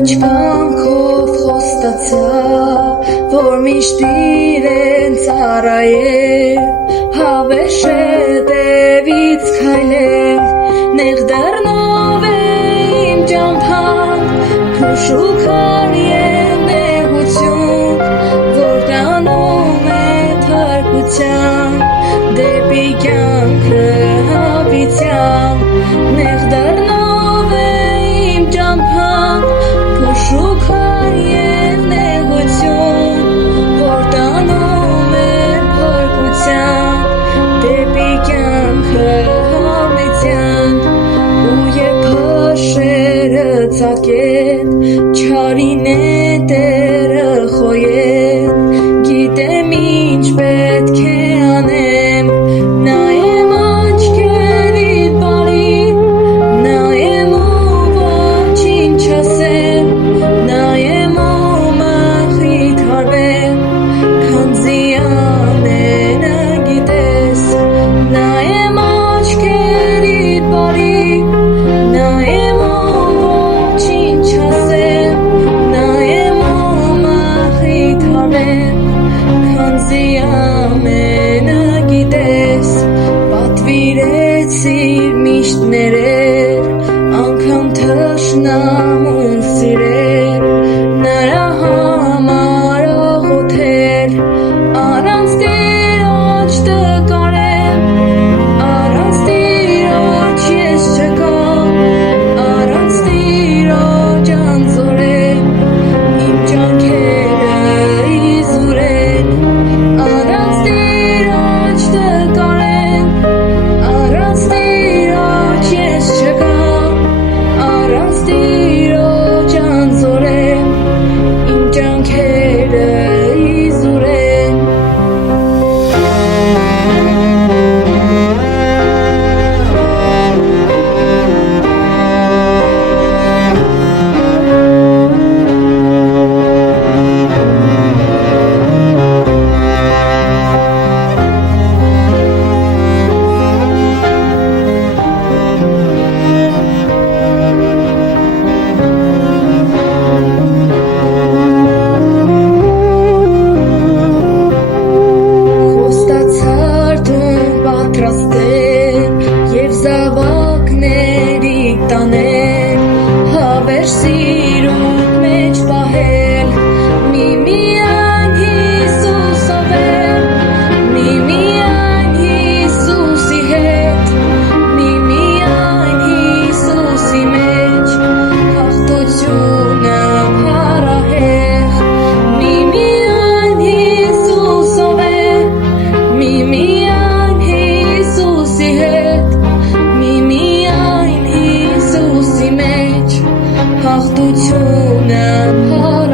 Կյանքով խոստացա, որ միշտ իրենց առայել, հավերժ հետևից քայլել, նեղ դռնով է իմ ճամփան, քուշ ու քարի նեղություն, որ տանում է փրկության, դեպի կյանքը հավիտյան, նեղ դռնով է իմ ճամփան, քուշ ու քարի նեղություն, որ տանում է փրկության, դեպի կյանքը հավիտյան, ու երբ փշերը ծակեն, չարին է տերը խոյեն, գիտեմ ինչ պետք է անեմ, նայեմ աչքերիդ բարին, նայեմ ու ոչինչ ասեմ, նայեմ ու մխիթ հարվեմ, քանզի ամենը գիտես, նայեմ աչքերիդ բարին, նայեմ ու ոչինչ ասեմ, նայեմ ու մխիթ հարվեմ, քանզի ամենը գիտես, պատվիրեցիր միշտ ներել, անգամ թշնամուն սիրել, նրա համար աղոթել, առանց Տիրոջ տկարեմ, առանց Տիրոջ ես չկամ, առանց Տիրոջ անզորեմ, իմ ջանքերը իզուրեն, առանց Տիրոջ տկարեմ, առանց Տիրոջ ես չկամ, առանց Տիրոջ անզորեմ, իմ ջանքերը իզուրեն. Խոստացար դու պատրաստել և զավակների տանել, հավերժ սիրուդ մեջ պահել, միմիայն Հիսուսով էլ, միմիայն Հիսուսի հետ, միմիայն Հիսուսի մեջ, հաղթությունը փառահեղ, միմիայն Հիսուսով էլ, միմիայն Հիսուսի հետ, միմիայն Հիսուսի մեջ, հաղթությունը փառահեղ.